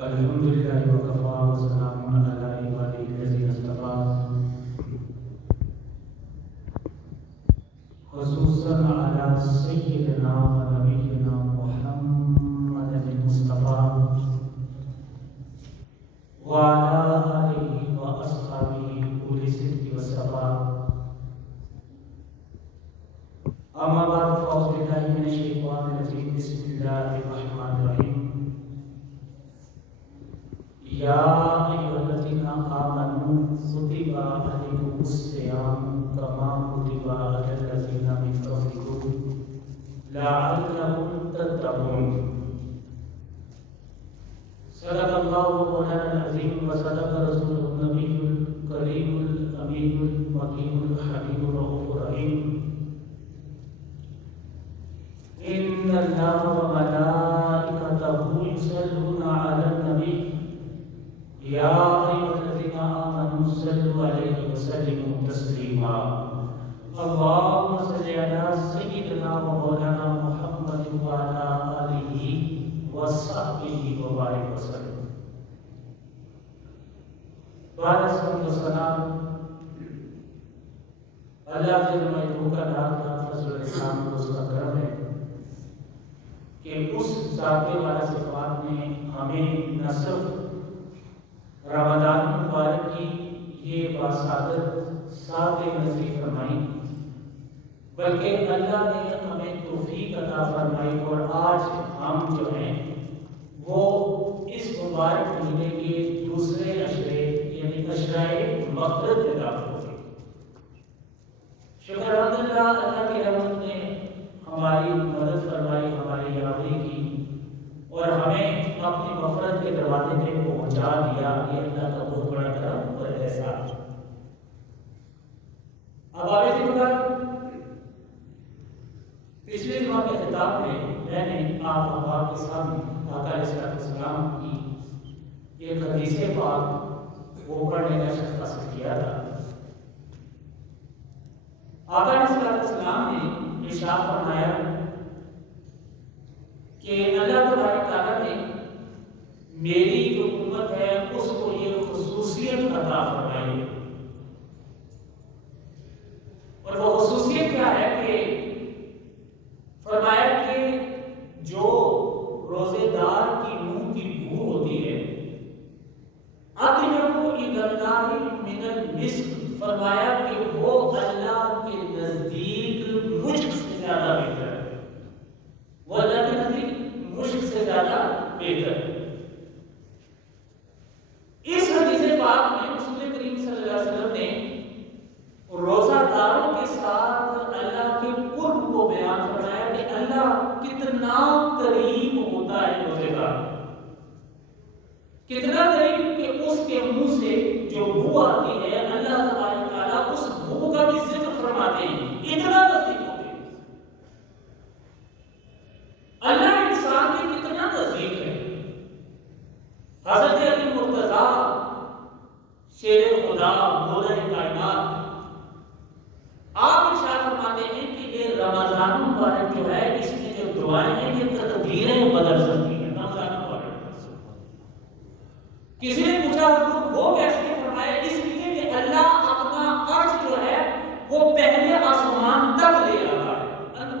الحمد لله وكفى وسلام على عباده الذين اصطفى خصوصا على سيدنا ونبينا محمد المصطفى وعلى آله وأصحابه أولي الصدق والصفاء. أما بعد فأعوذ بالله من الشيطان الرجيم. بسم الله الرحمن الرحيم. يا أيها الذين آمنوا كتب عليكم الصيام كما كتب على الذين من قبلكم لعلكم تتقون. صدق الله مولانا العظيم وصدق رسوله النبي الكريم الأمين المكين الحبيب الرؤوف الرحيم. إن الله وملائكته يصلون على النبي يا أيها الذين آمنوا صلوا عليه وسلموا تسليما. اللهم صل على سيدنا ومولانا محمد وعلى آله وصحبه وبارك وسلم. بعد السلام اللہ جل مجدہ کا لاکھ فضل و احسان و اس کا کرم ہے کہ اس ذات والا صفات نے ہمیں نہ صرف رمضان مبارک کی یہ باسعادت ساتھ نصیب فرمائی بلکہ اللہ نے ہمیں توفیق عطا فرمائی اور آج ہم جو ہیں وہ اس مبارک مہینے کے دوسرے عشرے یعنی عشرۂ مغفرت میں داخل ہو گئے. شکر الحمدللہ اللہ کی رحمت نے ہماری مدد فرمائی، ہماری یاوری کی اور ہمیں اپنی مغفرت کے دروازے پہ پہنچا دیا. یہ اللہ کا بہت بڑا کرم اور احسان. اب آگے سے بتا پچھلے جمعہ کے خطاب میں نے آپ احباب کے سامنے آقا علیہ السلام کی ایک حدیث پاک وہ پڑھنے کا شرط حاصل کیا تھا. آقا علیہ السلام نے ارشاد فرمایا کہ اللہ تبارک تعالیٰ نے میری جو امت ہے اس کو یہ خصوصیت عطا فرمائی ہے اور وہ خصوصیت کیا ہے کہ فرمایا کہ جو روزے دار کی منہ کی بو ہوتی ہے اطیب عند اللہ من المسک، فرمایا کہ وہ اللہ کے نزدیک مشک سے زیادہ بہتر ہے. وہ اللہ کے نزدیک مشک سے زیادہ بہتر ہے. اس حدیث پاک میں رسول کریم صلی اللہ علیہ وسلم نے روزہ داروں کے ساتھ اللہ کے قرب کو بیان فرمایا کہ اللہ کتنا قریب ہوتا ہے روزے دار، کتنا قریب کہ اس کے منہ سے جو بو آتی ہے اللہ تبارک تعالیٰ اس بو کا بھی ذکر فرماتے ہیں. اتنا نزدیک ہوتے ہیں اللہ انسان کے کتنا نزدیک ہے. حضرت علی مرتضیٰ شیر خدا مولا کائنات آپ ارشاد فرماتے ہیں کہ یہ رمضان مبارک جو ہے اس میں جو دعائیں ہیں یہ تقدیریں بدل سکتی ہیں. رمضان مبارک کسی نے پوچھا حضور وہ کیسے؟ فرمایا اس لیے کہ اللہ اپنا عرش جو ہے وہ پہلے آسمان تک لے آتا ہے.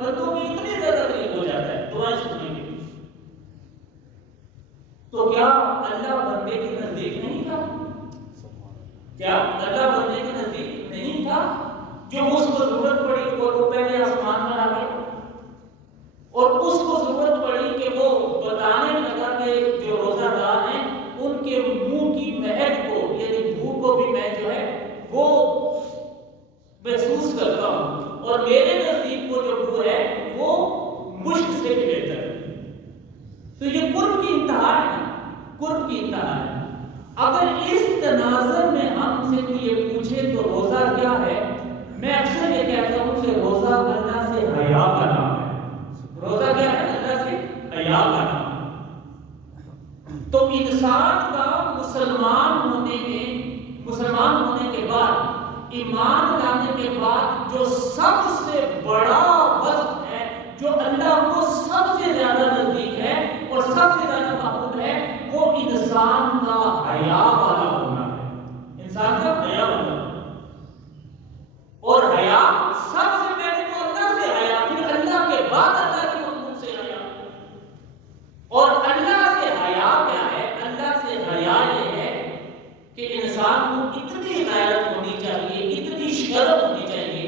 بندوں کی اتنی زیادہ قریب ہو جاتا ہے دعائیں سننے کے لیے. تو کیا اللہ بندے کے نزدیک نہیں تھا؟ کیا اللہ بندے کے نزدیک نہیں تھا جو اس کو ضرورت پڑی اور وہ پہلے آسمان پر آ گئے اور اس کو ضرورت پڑی کہ وہ بتانے لگا کہ جو روزہ دار ہیں ان کے منہ کی مہک کو یعنی بو کو بھی میں جو ہے وہ محسوس کرتا ہوں اور میرے نزدیک وہ جو بو ہے وہ مشک سے بھی بہتر ہے. تو یہ قرب کی انتہا ہے، قرب کی انتہا ہے. اگر اس تناظر میں ہم سے کوئی یہ پوچھے تو روزہ کیا ہے، میں اکثر یہ کہتا ہوں کہ روزہ اللہ سے حیا کا نام ہے. روزہ کیا ہے؟ اللہ سے حیا کا نام. تو انسان کا مسلمان ہونے کے بعد ایمان لانے کے بعد جو سب سے بڑا وصف ہے جو اللہ کو سب سے زیادہ نزدیک ہے اور سب سے زیادہ محبوب ہے وہ انسان حیا والا ہونا ہے، انسان کا حیا ہونا ہے۔ اور حیا سب سے پہلے تو اللہ سے حیا، پھر اللہ کے بعد اللہ کے مخلوق سے حیا۔ اور اللہ سے حیا کیا ہے؟ اللہ سے حیا یہ ہے کہ انسان کو اتنی غیرت ہونی چاہیے، اتنی شرم ہونی چاہیے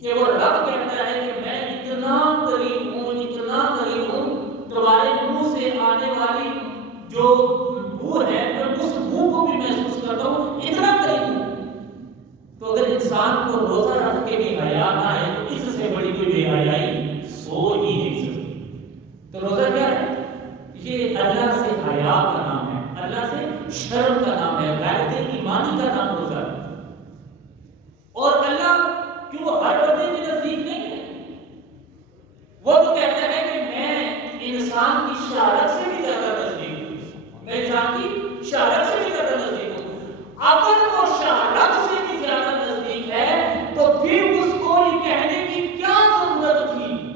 کہ وہ رب کہتا ہے کہ میں اتنا قریب ہوں، اتنا قریب ہوں، تمہارے منہ سے آنے والی جو بو ہے میں اس بو کو بھی محسوس کرتا ہوں، اتنا قریب ہوں۔ تو اگر انسان کو روزہ رکھ کے بھی حیا نہ ہے تو اس سے بڑی کوئی بے حیائی سو ہی نہیں سکتی۔ تو روزہ کیا ہے؟ یہ اللہ سے حیا کا نام ہے، اللہ سے شرم کا نام ہے، غیرت ایمانی کا نام روزہ ہے۔ اور اللہ کیوں ہر بندے کے نزدیک نہیں ہے؟ وہ تو کہتا ہے کہ میں انسان کی شہرت سے بھی زیادہ نزدیک ہوں، میں انسان کی شہرت سے بھی زیادہ نزدیک ہوں۔ اگر وہ شہرت سے بھی زیادہ نزدیک ہے تو پھر اس کو یہ کہنے کی کیا ضرورت تھی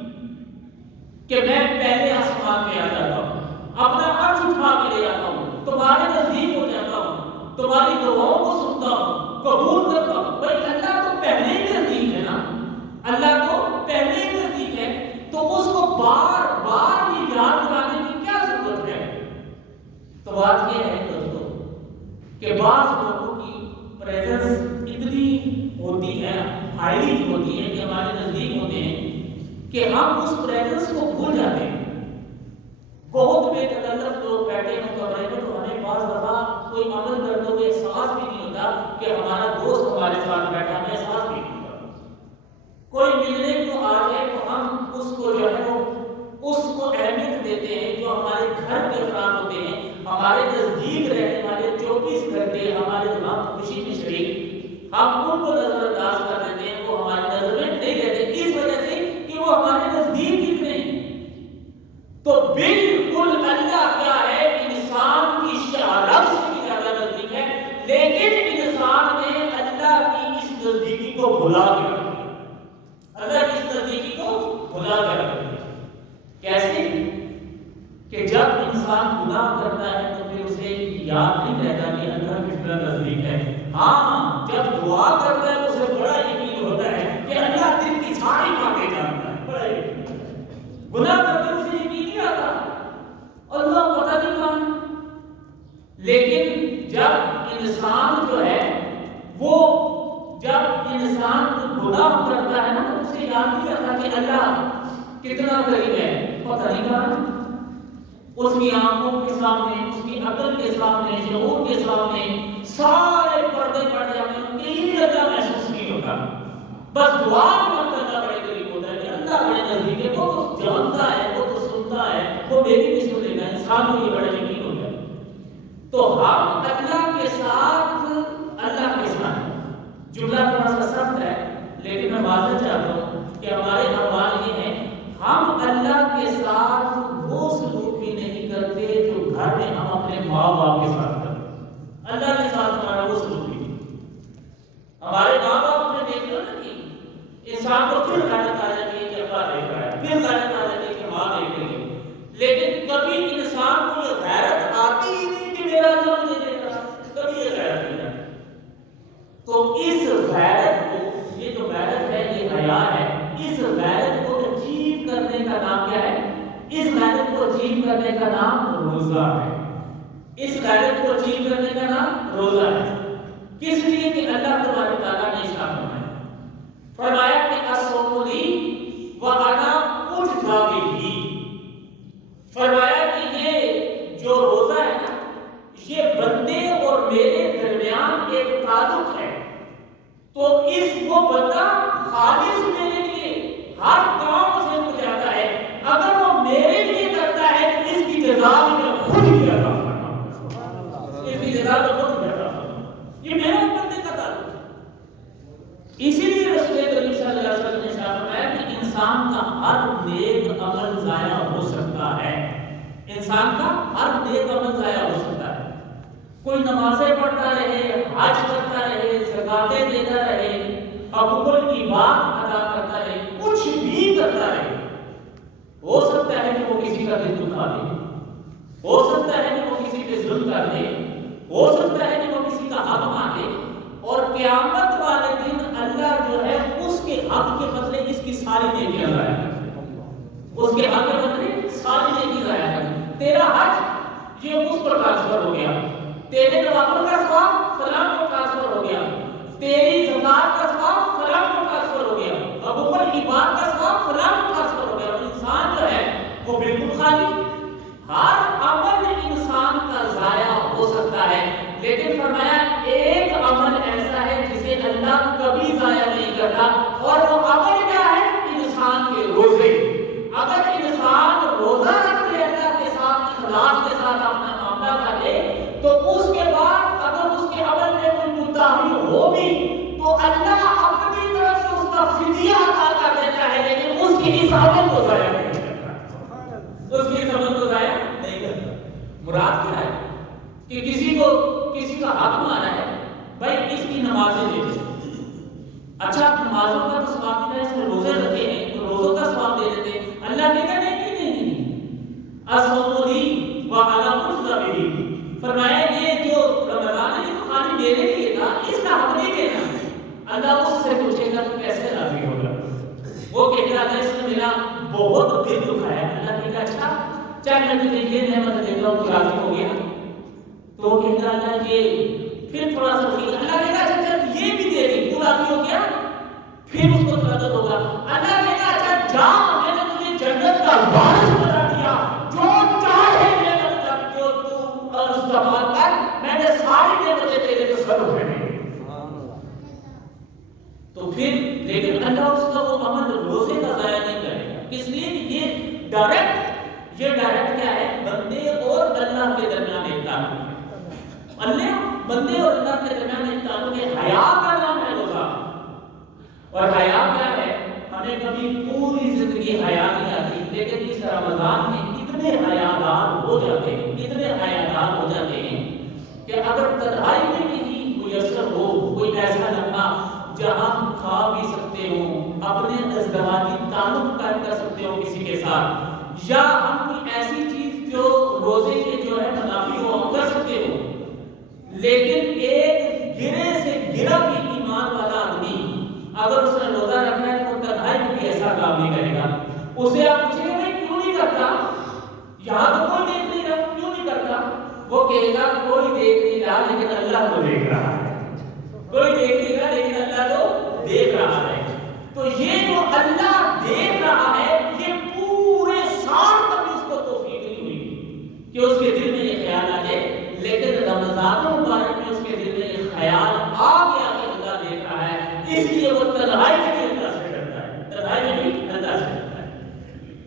کہ میں پہلے آسمان پہ آ جاتا ہوں، اپنا عرش اٹھا کے لے جاتا ہوں، تمہارے نزدیک ہو جاتا ہوں، تمہاری دعاؤں کو سنتا ہوں، قبول کرتا ہوں۔ بھائی اللہ تو پہلے ہی نزدیک ہے نا، اللہ تو پہلے ہی نزدیک ہے، تو اس کو بار بار یہ یاد کرانے کی کیا ضرورت ہے؟ تو بات یہ ہے دوستو کہ بعض لوگوں کی پریزنس اتنی ہوتی ہے، ہائیلی ہوتی ہے کہ ہمارے نزدیک ہوتے ہیں کہ ہم اس پریزنس کو بھول جاتے ہیں۔ بہت بے تکلف لوگ بیٹھے ہوں کمرے میں تو ہمیں بعض دفعہ کوئی عمل کرتے ہوئے احساس بھی نہیں ہوتا کہ ہمارا دوست ہمارے ساتھ بیٹھا، ہمیں احساس بھی نہیں ہوتا۔ کوئی ملنے کو آ جائے تو ہم اس کو جو ہے وہ اس کو اہمیت دیتے ہیں۔ جو ہمارے گھر کے افراد ہوتے ہیں، ہمارے نزدیک رہنے والے 24 گھنٹے ہمارے غم خوشی میں شریک، ہم ان کو نظر انداز کر دیتے ہیں، وہ ہماری نظر میں نہیں رہتے اس وجہ سے کہ وہ ہمارے نزدیک اتنے ہیں۔ تو بالکل اللہ کیا ہے؟ انسان کی شہرت سے بھی زیادہ نزدیک ہے، لیکن انسان نے اللہ کی اس نزدیکی کو بھلا کے رکھ دیا، اللہ کی اس نزدیکی کو بھلا کے رکھ دیا۔ کیسے؟ کہ جب انسان گناہ کرتا ہے تو پھر اسے یاد نہیں رہتا کہ اللہ کتنا نزدیک ہے۔ ہاں جب دعا کرتا ہے تو اسے بڑا یقین ہوتا ہے کہ اللہ دل کی ساری باتیں جانتا ہے، بڑا یقین ہوتا ہے۔ گناہ کرتے اسے یقین نہیں آتا، اللہ پتہ نہیں کہاں۔ لیکن جب انسان جو ہے وہ جب انسان گناہ کرتا ہے نا تو اسے یاد نہیں آتا کہ اللہ کتنا قریب ہے، پتہ نہیں کہاں۔ اس کی آنکھوں کے سامنے، اس کی عقل کے سامنے، شعور کے سامنے سارے پردے پڑ جاتے ہیں، کہیں اللہ محسوس نہیں ہوتا۔ بس دعا کے وقت اللہ بڑے قریب ہوتا ہے کہ اللہ بڑے نزدیک ہے، وہ تو جانتا ہے، وہ تو سنتا ہے، وہ میری بھی سن لے گا۔ انسان کو یہ بڑا یقین ہوتا ہے۔ تو ہم اللہ کے ساتھ جملہ تھوڑا سا سخت ہے لیکن میں واضح چاہتا ہوں کہ ہمارے اعمال یہ ہیں، ہم اللہ کے ساتھ وہ سلوک بھی نہیں کرتے جو گھر میں ہم اپنے ماں باپ کے ساتھ کرتے ہیں۔ اللہ کے ساتھ ہمارا وہ سلوک بھی نہیں۔ ہمارے ماں باپ نے دیکھ لو نا کہ انسان کو پھر غیرت آ جاتی ہے کہ ابا دیکھ رہا ہے، پھر غیرت آ جاتی ہے کہ ماں دیکھ رہی ہے، لیکن کبھی انسان کو یہ غیرت آتی ہی نہیں کہ میرا اللہ مجھے دیکھ رہا، کبھی یہ غیرت نہیں آتی۔ تو اس غیرت کو، یہ جو غیرت ہے یہ حیا ہے، اس غیرت کو اچیو کرنے کا نام کیا ہے؟ اس غیرت کو اچیو کرنے کا نام روزہ ہے۔ اس غیرت کو اچیو کرنے کا نام روزہ ہے۔ کس لیے؟ کہ اللہ تبارک تعالیٰ نے ارشاد فرمایا کہ الصوم لی وانا اجزی بہ، فرمایا کہ یہ جو روزہ ہے نا یہ بندے اور میرے درمیان ایک تعلق ہے، تو اس کو بندہ خالص میرے لیے ہر کام سے ہو جاتا ہے، اگر وہ میرے لیے کرتا ہے تو اس کی جزا میں خود ہی عطا فرماؤں، اس کی جزا میں خود ہی عطا فرماؤں۔ یہ میرا بندے کا تعلق ہے۔ اسی لیے رسول کریم صلی اللہ علیہ وسلم نے فرمایا کہ انسان کا ہر نیک عمل ضائع ہو سکتا ہے، انسان کا ہر نیک عمل ضائع ہو سکتا ہے۔ کوئی نمازیں پڑھتا رہے، حج کرتا رہے، زکاتیں دیتا رہے، حقوق کی بات ادا کرتا رہے، کچھ بھی کرتا رہے، ہو سکتا ہے کہ وہ کسی کا دل دکھا دے، ہو سکتا ہے کہ وہ کسی پہ ظلم کر دے، ہو سکتا ہے کہ وہ کسی کا حق مانگے اور قیامت والے دن اللہ جو ہے اس کے حق کے بدلے اس کی ساری نیکیاں ضائع کر دے، اس کے حق کے بدلے ساری نیکی ضائع کر دے۔ تیرا حج یہ اس پر ٹرانسفر ہو گیا، تیرے نوافل کا ثواب فلاں کو ٹرانسفر ہو گیا، تیری زکات کا ثواب فلاں کو ٹرانسفر ہو گیا، ابو پر عبادت کا ثواب فلاں کو ٹرانسفر ہو گیا۔ اور انسان جو ہے وہ بالکل خالی، ہر عمل انسان کا ضائع ہو سکتا ہے، لیکن فرمایا ایک عمل ایسا ہے جسے اللہ کبھی ضائع نہیں کرتا، اور وہ عمل کیا ہے؟ انسان کے روزے۔ اگر انسان روزہ رکھ لے، اللہ کے ساتھ اخلاص کے ساتھ اپنا معاملہ کر لے، تو اس کے بعد اگر اس کے عمل میں کوئی کوتاہی ہو بھی تو اللہ اپنی طرف سے اس کا فدیہ عطا کر دیتا ہے، لیکن اس کی اس عمل کو ضائع نہیں کرتا، اس کی اس عمل کو ضائع نہیں کرتا۔ مراد کیا ہے کہ کسی کا حق مارا ہے، بھائی اس کی نمازیں دے دیں، اچھا نمازوں کا تو ثواب نہیں ہے، اس میں روزے رکھے ہیں تو روزوں کا ثواب دے دیتے ہیں۔ اللہ کہے گا نہیں، الصوم لی وعلی اجزی بہ، فرمایا یہ جو رمضان ہے یہ تو خالی میرے لیے تھا، اس کا حق نہیں دینا۔ اللہ اس سے پوچھے گا تو کیسے راضی ہوگا؟ وہ کہے گا اس نے میرا بہت دل دکھایا، اللہ کہے گا اچھا چل میں تجھے یہ نعمت دے رہا ہوں، تو راضی ہو گیا؟ تو وہ کہے گا اللہ یہ پھر تھوڑا سا ٹھیک، اللہ کہے گا اچھا چل یہ بھی دے دی، تو راضی ہو گیا؟ پھر اس کو تردد ہوگا، اللہ کہے گا اچھا جا میں نے تجھے جنت کا وارث بنا دیا، جو چاہے نعمت کر، جو تو استعمال کر، میں نے ساری نعمتیں تیرے سر پہ دی۔ تو پھر لیکن اللہ اس کا وہ عمل روزے کا ضائع نہیں کرے گا، اس لیے کہ یہ ڈائریکٹ کیا ہے؟ بندے اور اللہ کے درمیان ایک تعلق ہے، اللہ بندے اور اللہ کے درمیان ایک تعلق ہے۔ حیا کا نام ہے روزہ، اور حیا کیا ہے؟ ہمیں کبھی پوری زندگی حیا نہیں آتی، لیکن اس رمضان میں اتنے حیادار ہو جاتے ہیں کہ اگر تنہائی میں بھی میسر ہو کوئی ایسا لمحہ جہاں ہم کھا بھی سکتے ہوں، اپنے ازدواجی تعلق قائم کر سکتے ہو کسی کے ساتھ، یا ہم کوئی ایسی چیز جو روزے کے جو ہے منافی ہو ہم کر سکتے ہو، لیکن ایک گرے سے گرا بھی ایمان والا آدمی اگر اس نے روزہ رکھا ہے تو تنہائی میں بھی ایسا کام نہیں کرے گا۔ اسے آپ پوچھیں گے بھائی کیوں نہیں کرتا، یہاں تو کوئی دیکھ نہیں رہا، کیوں نہیں کرتا؟ وہ کہے گا کوئی دیکھ نہیں رہا لیکن اللہ تو دیکھ رہا ہے، کوئی دیکھ نہیں رہا لیکن اللہ تو دیکھ رہا ہے۔ تو یہ جو اللہ دیکھ رہا ہے یہ پورے سال کبھی اس کو توفیق نہیں ہوئی کہ اس کے دل میں یہ خیال آ جائے، لیکن رمضان مبارک میں اس کے دل میں یہ خیال آ گیا کہ اللہ دیکھ رہا ہے، اس لیے وہ تنہائی میں بھی اللہ سے ڈرتا ہے، تنہائی میں بھی اللہ سے ڈرتا ہے۔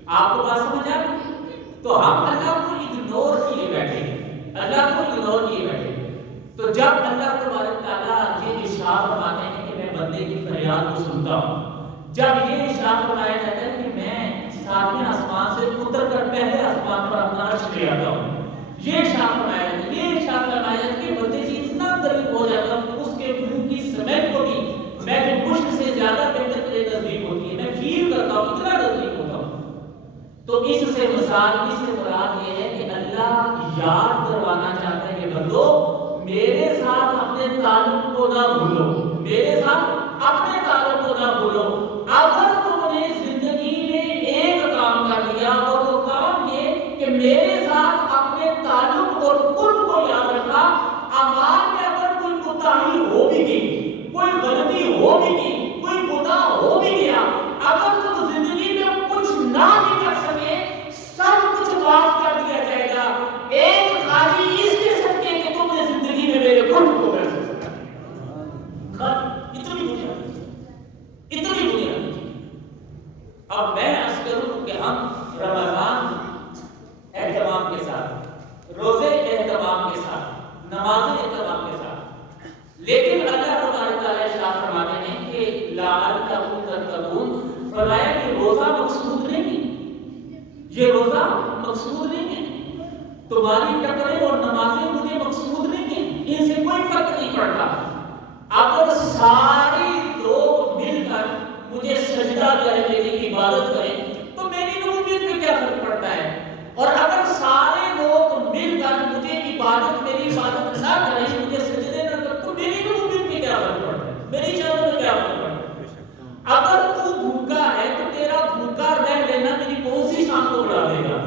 آپ کو بات سمجھ آ گئی؟ تو ہم اللہ کو اگنور کیے بیٹھے، تو جب اللہ تبارک تعالیٰ یہ ارشاد فرماتے ہیں کہ میں بندے کی فریاد کو سنتا ہوں، جب یہ ارشاد فرمایا جاتا ہے کہ میں ساتویں آسمان سے اتر کر پہلے آسمان پر اپنا عرش لے آتا ہوں، یہ ارشاد فرمایا جاتا ہے کہ بندے سے اتنا قریب ہو جاتا ہوں کہ اس کے منہ کی سمیت کو بھی میں جو مشک سے زیادہ بہتر میرے نزدیک ہوتی ہے، میں فیل کرتا ہوں، اتنا نزدیک ہوتا ہوں۔ تو اس سے مثال، اس سے مراد یہ ہے کہ اللہ یاد کروانا چاہتا ہے کہ بندو میرے ساتھ اپنے تعلق کو نہ بھولو، میرے ساتھ اپنے تعلق کو نہ بھولو۔ اگر تم نے زندگی میں ایک کام کر لیا اور وہ کام یہ کہ میرے ساتھ اپنے تعلق اور قرب کو یاد رکھا، اعمال میں اگر کوئی کوتاہی ہو بھی گئی، کوئی غلطی ہو بھی گئی، کوئی گناہ ہو بھی گیا، اگر تم زندگی میں کچھ نہ بھی کر سکے، سب کچھ معاف کر دیا جائے گا، ایک خالی اس کے صدقے کہ تم نے زندگی میں میرے قرب کو محسوس کیا۔ اتنی بنیاد۔ اب میں عرض کروں کہ ہم رمضان اہتمام کے ساتھ، روزے اہتمام کے ساتھ، نمازیں اہتمام کے ساتھ، لیکن اللہ تبارک تعالیٰ ارشاد فرماتے ہیں کہ لعلکم تتقون، فرمایا کہ روزہ مقصود نہیں ہے، یہ روزہ مقصود نہیں ہے، تمہاری ٹکریں اور نمازیں مجھے مقصود نہیں ہیں، ان سے کوئی فرق نہیں پڑتا۔ اگر سارے لوگ مل کر مجھے سجدہ کریں، میری عبادت کریں، تو میری ربوبیت میں کیا فرق پڑتا ہے؟ اور اگر سارے لوگ مل کر مجھے میری عبادت نہ نہ کریں، مجھے سجدے نہ کریں، تو میری ربوبیت میں کیا فرق پڑتا ہے؟ میری شان میں کیا فرق پڑتا ہے؟ اگر تو بھوکا ہے تو تیرا بھوکا رہ لینا میری کون سی شان کو بڑھا دے گا؟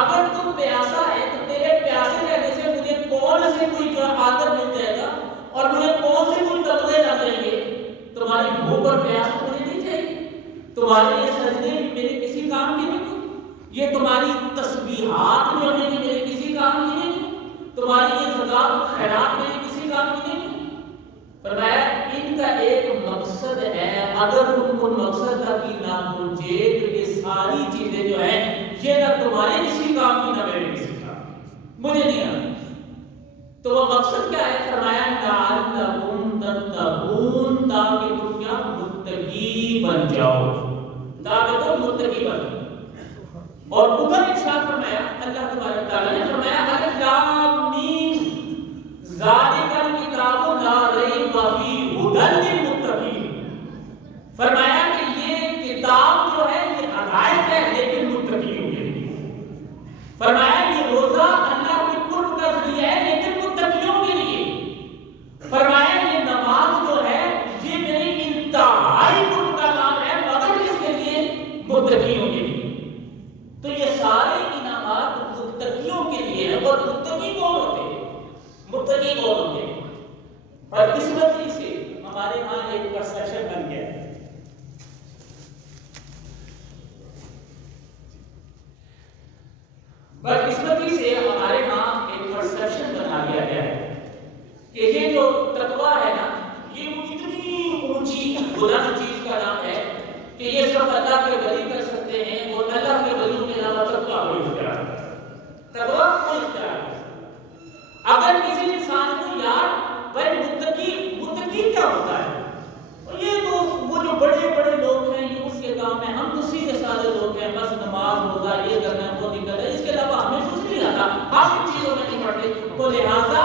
اگر تو پیاسا ہے تو تیرے پیاسے رہنے سے مجھے کون سے کوئی آدر مل جائے گا اور مجھے کون سے کوئی تقوی نہ دیں گے؟ تمہاری بھوک اور پیاس تو مجھے نہیں چاہیے، تمہارے یہ سجدے میرے کسی کام کے نہیں، یہ تمہاری تسبیحات جو ہیں یہ میرے کسی کام کی نہیں، تمہاری یہ زکات و خیرات میرے کسی کام کی نہیں۔ فرمایا ان کا ایک مقصد ہے، اگر تم ان مقصد تک ہی نہ پہنچے تو یہ ساری چیزیں جو ہیں یہ نہ تمہارے کسی کام کی نہ میرے کسی کام کی، مجھے نہیں آتا۔ تو وہ مقصد کیا ہے؟ فرمایا لعلکم تتقون، تاکہ تم کیا متقی بن جاؤ، تاکہ تم متقی بن جاؤ۔ اور ادھر ارشاد فرمایا اللہ تبارک تعالیٰ نے فرمایا الف لام میم ذالک الکتاب لا ریب فیہ ھدی للمتقین۔ فرمایا کہ یہ کتاب جو ہے یہ ہدایت ہے لیکن متقیوں کے لیے۔ فرمایا یہ روزہ اللہ کے قرب کا ذریعہ ہے لیکن متقیوں کے لیے۔ فرمایا یہ نماز جو ہے یہ میری انتہائی قرب کا نام ہے مگر کس کے لیے؟ متقیوں کے لیے۔ تو یہ سارے انعامات متقیوں کے لیے ہیں۔ اور متقی کون ہوتے ہیں؟ متقی کون ہوتے ہیں؟ بدقسمتی سے ہمارے ہاں ایک پرسیپشن بن گیا ہے، بدقسمتی سے ہمارے ہاں ایک پرسیپشن بنا لیا گیا ہے کہ یہ جو تقویٰ ہے نا یہ اتنی اونچی بلند چیز کا نام ہے کہ یہ صرف اللہ کے ولی کر سکتے ہیں، اور اللہ کے ولیوں کے علاوہ تقویٰ کوئی اختیار نہیں، تقویٰ کوئی اختیار نہیں۔ اگر کسی انسان کو یار بھائی متقی کیا ہوتا ہے، یہ تو وہ جو بڑے بڑے لوگ ہیں یہ اس کے کام ہے، ہم تو سیدھے سادے لوگ ہیں، بس نماز روزہ یہ کرنا ہے وہ نہیں کرنا، اس کے علاوہ ہمیں کچھ نہیں آتا، ہم ان چیزوں میں نہیں پڑھتے۔ تو لہٰذا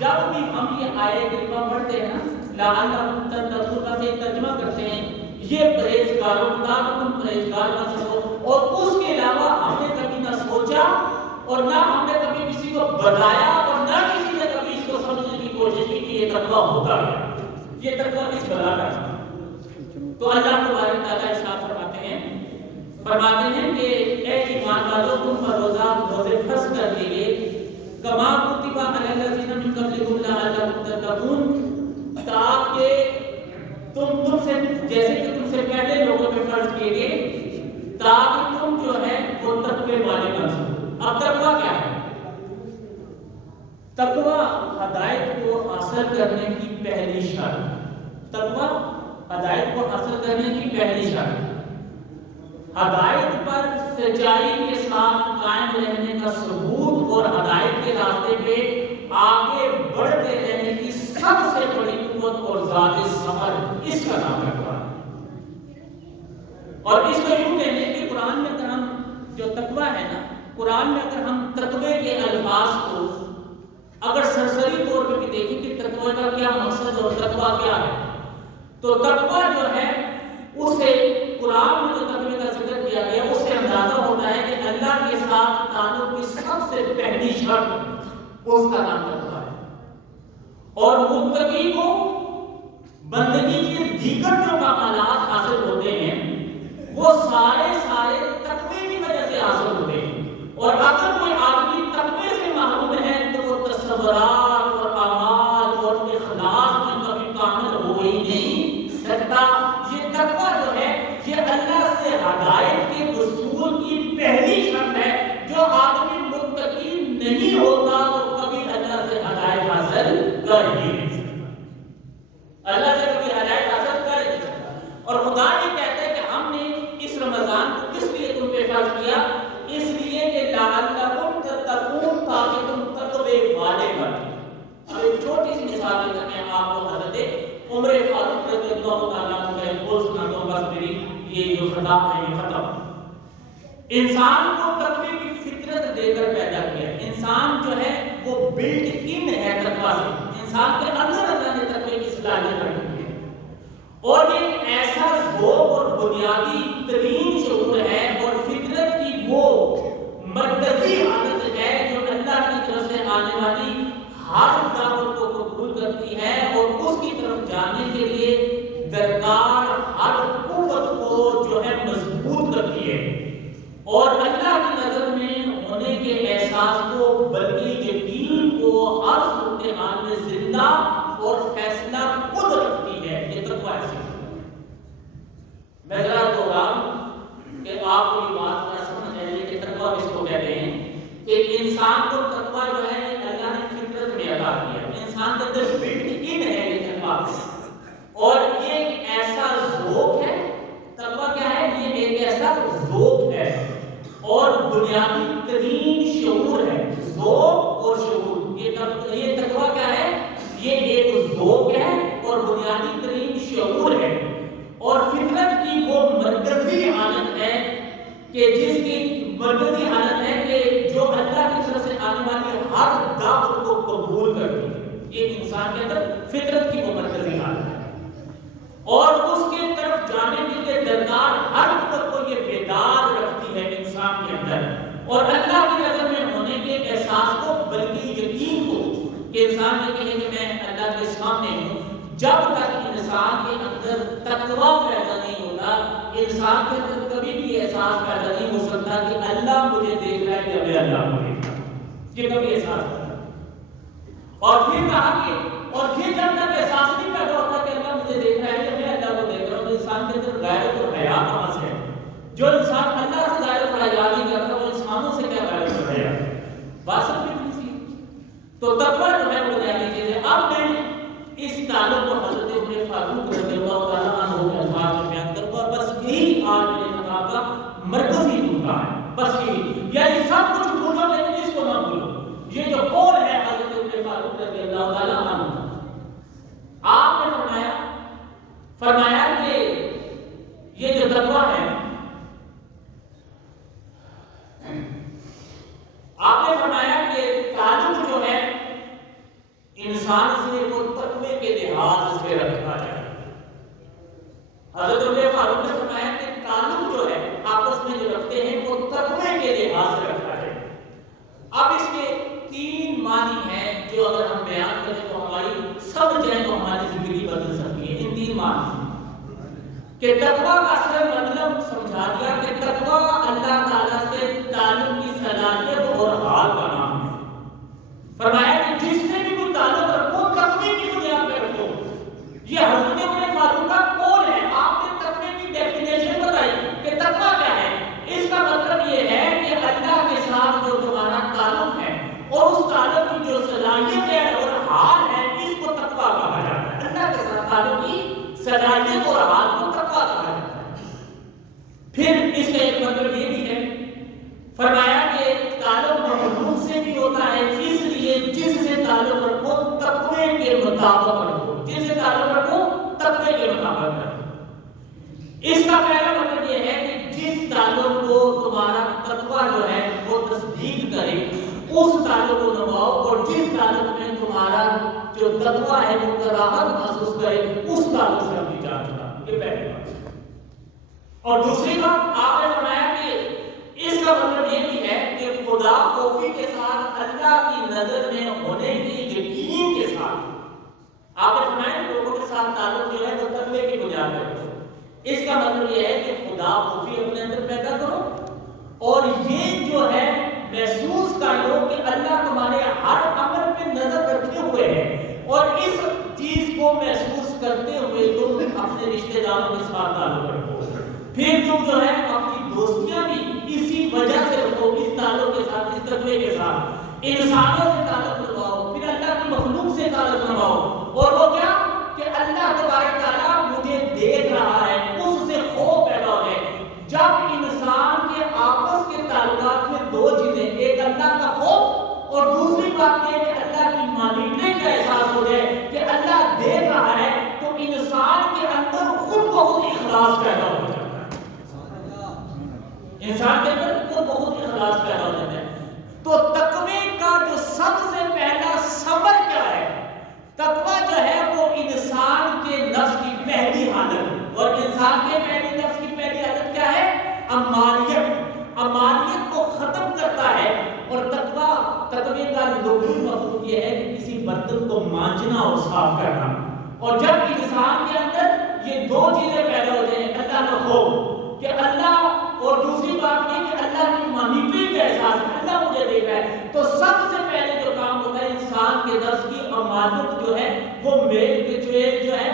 جب بھی ہم یہ آیت کریمہ پڑھتے ہیں نا لعلکم تتقون کا سے ترجمہ کرتے ہیں یہ پرہیزگاروں کا تم پرہیزگار بن سکو، اور اس کے علاوہ ہم نے کبھی نہ سوچا اور نہ ہم نے کبھی کسی کو بتایا اور نہ کسی نے کبھی اس کو سمجھنے کی کوشش کی کہ یہ تقویٰ ہوتا ہے، یہ تقویٰ کس بلا کا ہے۔ تو اللہ تبارک تعالیٰ ارشاد فرماتے ہیں کہ اے ایمان والو تم پر روزے فرض کر دیے کما کتب علی الذین من قبلکم لعلکم تتقون، تاکہ تم سے جیسے کہ تم سے پہلے لوگوں پہ فرض کیے گئے تاکہ تم جو ہے وہ تقوی والے بن سکو۔ اب تقوی کیا ہے؟ تقوی ہدایت کو حاصل کرنے کی پہلی شرط، تقوی ہدایت کو حاصل کرنے کی پہلی شرط، ہدایت پر سچائی کے ساتھ قائم رہنے کا ثبوت اور ہدایت کے راستے پہ آگے بڑھتے رہنے کی سب سے بڑی قوت اور ذات سفر، اس کا نام تقویٰ ہے۔ اور اس کو یوں کہنے کہ قرآن میں اگر ہم جو تقویٰ ہے نا، قرآن میں اگر ہم تقوی کے الفاظ کو اگر سرسری طور پہ بھی دیکھیں کہ تقوی کا کیا مقصد اور تقویٰ کیا ہے، تو تقویٰ جو ہے اسے قرآن میں جو تقوی کا ذکر کیا گیا اس سے اندازہ ہوتا ہے کہ اللہ کے ساتھ تعلق کی سب سے پہلی شرط اس کا نام تقویٰ ہے۔ اور متقی کو بندگی کے دیگر جو کمالات حاصل ہوتے ہیں وہ سارے تقوی کی وجہ سے حاصل ہوتے ہیں، اور اگر کوئی آدمی تقوی سے محروم ہے تو وہ تصورات اور اعمال اور اخلاص میں کبھی کامل ہو ہی نہیں سکتا۔ یہ تقویٰ جو ہے یہ اللہ سے ہدایت کے حصول کی پہلی شرط ہے، جو آدمی متقی نہیں ہوتا وہ کبھی اللہ سے ہدایت حاصل کر ہی نہیں سکتا، اللہ سے کبھی ہدایت حاصل کر ہی نہیں سکتا۔ اور خدا یہ کہتا ہے کہ ہم نے اس رمضان کو کس لیے تم پہ فرض کیا؟ اس لیے کہ لعلکم تتقون، تاکہ تم تقوی والے بنو۔ اب ایک چھوٹی سی مثال دے کر میں آپ کو حضرت عمر فاروق رضی اللہ تعالیٰ عنہ کا ایک قول سنا دوں، بس میری یہ جو خطاب ہے یہ ختم۔ انسان کو تقوی کی فطرت دے کر پیدا کیا، انسان جو ہے وہ بلٹ ان ہے تقویٰ سے، انسان کے اندر اللہ نے تقوی کی صلاحیت رکھی ہے، اور ایک ایسا ذوق اور بنیادی ترین شعور ہے اور فطرت کی وہ مرکزی حالت ہے جو اللہ کی طرف سے آنے والی ہر دعوت کو قبول کرتی ہے اور اس کی طرف جانے کے لیے درکار ہر قوت کو جو ہے مضبوط کرتی ہے، اور اللہ کی نظر میں ہونے کے احساس کو بلکہ یقین کو ہر صورتحال میں زندہ اور فیصلہ خود رکھتی ہے۔ یہ تقویٰ ایسی ہے۔ میں ذرا دوہراؤں کہ آپ کو یہ بات کا سمجھ آئے کہ تقویٰ کس کو کہتے ہیں، کہ انسان کو تقویٰ جو ہے اللہ نے فطرت میں عطا کیا، انسان کے اندر بلٹ ان ہے یہ تقویٰ، اور یہ ایک ایسا ذوق ہے۔ تقویٰ کیا ہے؟ یہ ایک ایسا ذوق ہے اور بنیادی ترین شعور ہے۔ ذوق اور شعور، یہ تقویٰ کیا ہے؟ یہ ایک ذوق ہے اور بنیادی ترین شعور ہے، اور فطرت کی وہ مرکزی حالت ہے کہ جس کی مرکزی حالت ہے کہ جو اللہ کی طرف سے آنے والی ہر دعوت کو قبول کرتی ہے۔ یہ انسان کے اندر فطرت کی وہ مرکزی حالت ہے، اور اس کے طرف جانے کے لیے درکار ہر قوت کو یہ بیدار رکھتی ہے انسان کے اندر، اور اللہ کی نظر میں ہونے کے احساس کو بلکہ یقین کو، کہ انسان یہ کہے کہ میں اللہ کے سامنے ہوں۔ جب تک انسان کے اندر تقویٰ پیدا نہیں ہوتا، انسان کے اندر کبھی بھی احساس پیدا نہیں ہو سکتا کہ اللہ مجھے دیکھ رہا ہے یا میں اللہ کو دیکھ رہا ہوں۔ یہ کبھی احساس ہوتا ہے، اور پھر کہا کہ اور پھر جب تک احساس نہیں پیدا ہوتا کہ اللہ مجھے دیکھ رہا ہے یا میں اللہ کو دیکھ رہا ہوں، تو انسان کے اندر غیرت اور حیا کہاں سے ہے؟ جو انسان اللہ سے غیرت اور حیا نہیں کرتا، وہ انسانوں سے کیا غیرت اور حیا؟ بات سمجھ سی۔ تو تقویٰ جو ہے وہ بنیادی چیز ہے۔ اب میں اس تعلق کو حضرت عمر فاروق رضی اللہ تعالیٰ عنہ کے الفاظ میں بیان کروں گا، بس یہی آج میرے خطاب کا مرکزی نقطہ ہے، بس یہی، یعنی سب کچھ بھولو لیکن اس کو نہ بھولو۔ یہ جو قول ہے حضرت عمر فاروق رضی اللہ تعالیٰ عنہ، آپ نے فرمایا کہ یہ جو تقویٰ ہے، آپ نے فرمایا کہ تعلق جو ہے انسان سے وہ تقوی کے لحاظ سے رکھا جائے۔ حضرت عمر فاروق نے فرمایا کہ تعلق جو ہے آپس میں جو رکھتے ہیں وہ تقوی کے لحاظ سے رکھا جائے۔ اب اس کے تین معنی ہیں جو اگر ہم بیان کریں تو ہماری سمجھ جائیں تو ہماری زندگی بدل سکتی ہے۔ ان تین معنی سے کہ تقویٰ کا اصل مطلب سمجھا دیا کہ تقویٰ اللہ تعالیٰ سے تعلق کی صلاحیت اور حال کا نام ہے۔ فرمایا کہ جس سے بھی کوئی تعلق رکھو تقوی کی بنیاد پہ رکھو۔ یہ حضرت عمر فاروق کا قول ہے۔ آپ نے تقوی کی ڈیفینیشن بتائی کہ تقویٰ کیا ہے۔ اس کا مطلب یہ ہے کہ اللہ کے ساتھ جو تمہارا تعلق ہے اور اس تعلق کی جو صلاحیت ہے اور حال ہے، اس کو تقویٰ کہا جاتا ہے۔ اللہ کے ساتھ تعلق کی صلاحیت اور حال کو تقویٰ کہا جاتا ہے۔ پھر اس کا ایک مطلب یہ بھی ہے، فرمایا کہ تعلق مخلوق سے بھی ہوتا ہے، اس لیے جس سے تعلق رکھو تقوی کے مطابق رکھو، جس سے تعلق رکھو تقوی کے مطابق رکھو۔ اس کا پہلا مطلب یہ ہے کہ جس تعلق کو تمہارا تقوی جو ہے وہ تصدیق کرے، اس تعلق کو نبھاؤ، اور جس تعلق میں تمہارا جو تقوی ہے وہ کراہت محسوس کرے، اس تعلق سے اپنی جان چھڑاؤ۔ یہ پہلی بات۔ اور دوسری بات آپ نے فرمایا کہ اس کا مطلب یہ بھی ہے کہ خدا خوفی کے ساتھ اللہ کی نظر میں ہونے کے یقین کے ساتھ، آپ نے فرمایا کہ لوگوں کے ساتھ تعلق جو ہے وہ تقوی کی بنیاد پر ہو۔ اس کا مطلب یہ ہے کہ خدا خوفی اپنے اندر پیدا کرو، اور یہ جو ہے محسوس کر لو کہ اللہ تمہارے ہر عمل پہ نظر رکھے ہوئے ہے، اور اس چیز کو محسوس کرتے ہوئے تم اپنے رشتہ داروں کے ساتھ تعلق رکھو۔ پھر تم جو ہے اپنی دوستیاں بھی اسی وجہ سے رکھو، اس تعلق کے ساتھ، اس تقوی کے ساتھ۔ انسانوں سے تعلق نبھاؤ، پھر اللہ کی مخلوق سے تعلق نبھاؤ، اور وہ کیا کہ اللہ تبارک تعالیٰ مجھے دیکھ رہا ہے، اس سے خوف پیدا ہو جائے۔ جب انسان کے آپس کے تعلقات میں دو چیزیں، ایک اللہ کا خوف اور دوسری بات یہ کہ اللہ کی مانیٹرنگ کا احساس ہو جائے کہ اللہ دیکھ رہا ہے، تو انسان کے اندر خود بخود اخلاص پیدا ہو جاتا ہے۔ انسان کے اندر خود بخود اخلاص پیدا ہو جاتا ہے۔ تو تقوی کا جو سب سے پہلا ثمر کیا ہے؟ تقوی جو ہے وہ انسان کے نفس کی پہلی حالت، اور انسان کے پہلی نفس کی پہلی حالت کیا ہے؟ اماریت۔ اماریت کو ختم کرتا ہے، اور تقوی کا لغوی مفہوم یہ ہے کہ کسی برتن کو مانجنا اور صاف کرنا. اور جب انسان کے اندر یہ دو چیزیں پیدا ہو جائیں، اللہ کا خوف کہ اللہ، اور دوسری بات یہ کہ اللہ کی مانیٹرنگ کا احساس ہے، اللہ مجھے دیکھ رہا ہے، تو سب سے پہلے جو کام ہوتا ہے انسان کے نفس کی امانت جو ہے وہ میل کے جو ہے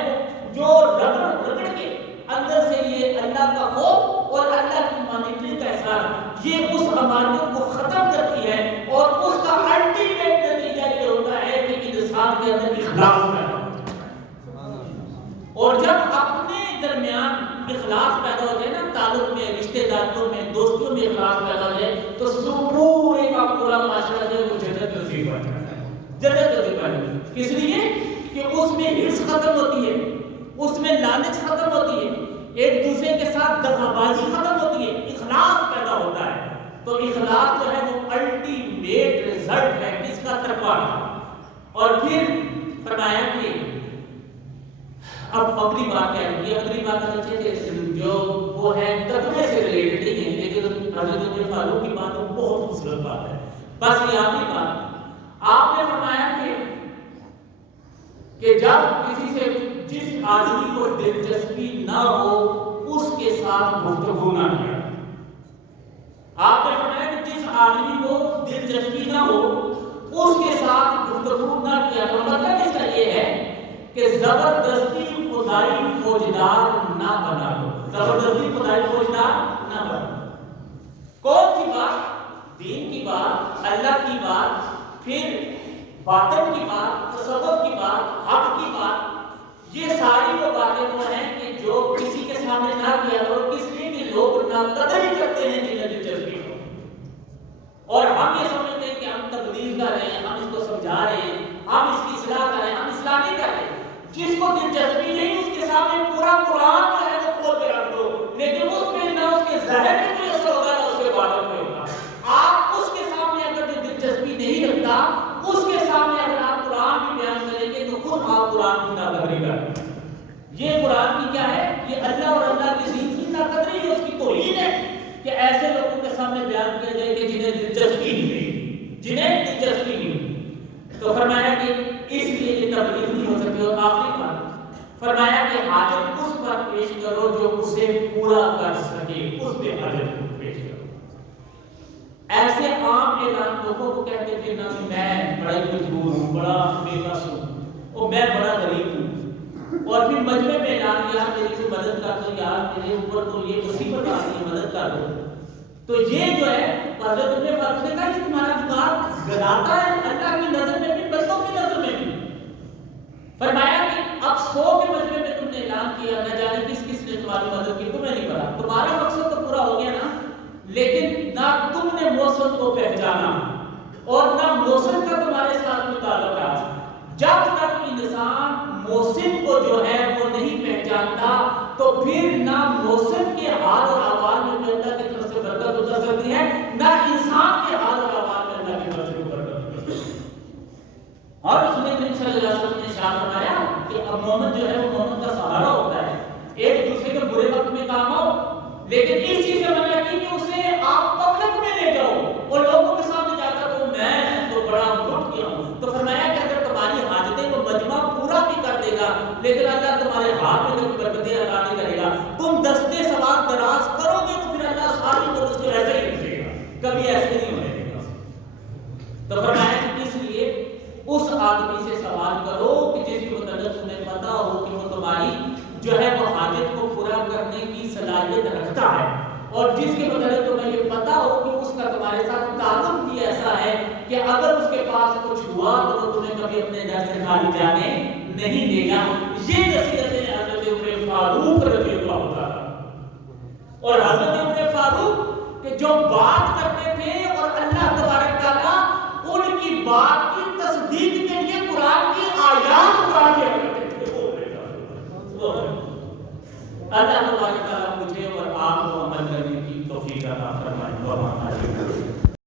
جو رگڑ کے اندر سے یہ اللہ کا خوف اور اللہ کی مانیٹرنگ کا احساس یہ اس امانت کو ختم کرتی ہے، اور اس کا الٹیمیٹ نتیجہ یہ ہوتا ہے کہ انسان کے اندر اخلاص پیدا ہوتا ہے. اور جب اپنے درمیان اخلاص پیدا ہو جائے نا، تعلق میں، رشتہ داروں میں، دوستوں میں اخلاص پیدا ہو جائے تو پورے کا پورا معاشرہ جو ہے وہ جنت نصیب ہو جاتا ہے. جنت نصیب ہو جاتا ہے. کس لیے کہ اس میں حرص ختم ہوتی ہے، اس میں لالچ ختم ہوتی ہے، ایک دوسرے کے ساتھ دغا بازی ختم ہوتی ہے، اخلاص پیدا ہوتا ہے. تو اخلاص جو ہے وہ الٹیمیٹ رزلٹ ہے کس کا؟ تقویٰ کا. اور پھر فرمایا کہ اب اگلی بات کیا ہے؟ یہ اگلی بات ہے جو وہ ہے تقوی سے ریلیٹڈ نہیں ہے، لیکن حضرت عمر فاروق کی بات بہت خوبصورت بات ہے. بس یہ آخری بات آپ نے فرمایا کہ جب کسی سے جس آدمی کو دلچسپی نہ ہو اس کے ساتھ گفتگو نہ کیا. آپ نے فرمایا کہ جس آدمی کو دلچسپی نہ ہو اس کے ساتھ گفتگو نہ کیا. تو مطلب اس کا یہ ہے کہ زبردستی خدائی فوجدار نہ بنا لو، زبردستی خدائی فوجدار نہ بنا لو. کون سی بات؟ دین کی بات، اللہ کی بات، پھر باطن کی بات، تصوف کی بات، حق کی بات. یہ ساری وہ باتیں وہ ہیں کہ جو کسی کے سامنے نہ کیا کرو. کس لیے کہ لوگ ناقدری کرتے ہیں جنہیں دلچسپی ہو، اور ہم یہ سمجھتے ہیں کہ ہم تبلیغ کر رہے ہیں، ہم اس کو سمجھا رہے ہیں، ہم اس کی اصلاح کر رہے ہیں. ہم اصلاح نہیں کر رہے. جس کو دلچسپی نہیں اس کے سامنے پورا قرآن جو ہے وہ کھول کے رکھ دو، لیکن اس پہ نہ اس کے ذہن میں کوئی اثر ہوگا نہ اس کے باطن میں ہوگا. آپ اس کے سامنے اگر جو دلچسپی نہیں رکھتا اس کے سامنے اگر آپ قرآن بھی بیان کریں گے تو خود آپ قرآن کی ناقدری کر رہے ہیں. یہ قرآن کی کیا ہے؟ یہ اللہ اور اللہ کے دین کی ناقدری ہے، اس کی توہین ہے کہ ایسے لوگوں کے سامنے بیان کیا جائے کہ جنہیں دلچسپی نہیں، جنہیں دلچسپی نہیں. تو فرمایا کہ اس لیے یہ تبلیغ نہیں ہو سکتی. اور آخری بات فرمایا کہ حاجت اس پر پیش کرو جو اسے پورا کر سکے، اس پہ حاجت کو پیش کرو. ایسے عام اعلان لوگوں کو کہتے تھے نا میں بڑا مجبور ہوں، بڑا بے بس ہوں، اور میں بڑا غریب ہوں، اور پھر مجمع میں اعلان کیا میری کوئی مدد کر دو، یار میرے اوپر تو یہ مصیبت آ رہی ہے، مدد کر دو. تو یہ جو ہے حضرت عمر فاروق نے کہا یہ تمہارا دماغ گداتا ہے اللہ کی نظر میں بھی، بندوں کی نظر میں بھی. فرمایا کہ اب 100 کے مجمع میں تم نے اعلان کیا، نہ جانے کس کس نے تمہاری مدد کی، تمہیں نہیں پتا. تمہارا مقصد تو پورا ہو گیا نا، لیکن نہ تم نے موسم کو پہچانا اور نہ موسم کا تمہارے ساتھ کوئی تعلق ہے. جب تک انسان موسم کو جو ہے وہ نہیں پہچانتا تو پھر نہ موسم کے حال اور احوال میں بھی اللہ کی طرف سے برکت اتر سکتی ہے، نہ انسان کے حال اور احوال میں اللہ کی طرف سے برکت اتر سکتی ہے. اور رسول کریم صلی اللہ علیہ وسلم نے ارشاد فرمایا کہ اب مومن جو ہے وہ مومن کا سہارا ہوتا ہے، ایک دوسرے کے برے وقت میں کام آؤ، لیکن اس چیز سے منع کی کہ اسے آپ پبلک میں لے جاؤ اور لوگوں کے سامنے جا کر وہ میں تو بڑا لٹ گیا ہوں. تو فرمایا کہ اگر تمہاری حاجتیں وہ مجمع پورا بھی کر دے گا لیکن اللہ تمہارے ہاتھ میں کبھی برکتیں عطا نہیں کرے گا. تم دستے سوال دراز کرو گے تو پھر اللہ ساری کو اس کو ایسے ہی رکھے گا، کبھی ایسے نہیں ہونے دے گا. تو فرمایا کہ اس لیے اس آدمی سے سوال کرو کہ جس کے متعلق تمہیں پتا ہو کہ وہ تمہاری جو ہے وہ حاجت کو پورا کرنے کی صلاحیت رکھتا ہے، اور جس کے متعلق تمہیں یہ پتا ہو کہ اس کا تمہارے ساتھ تعلق بھی ایسا ہے کہ اگر اس کے پاس کچھ ہوا تو وہ تمہیں کبھی اپنے گھر سے خالی جانے نہیں دے گا. یہ نصیحتیں حضرت عمر فاروق رضی اللہ عنہ، اور حضرت عمر فاروق کہ جو بات کرتے تھے اور اللہ تبارک تعالیٰ ان کی بات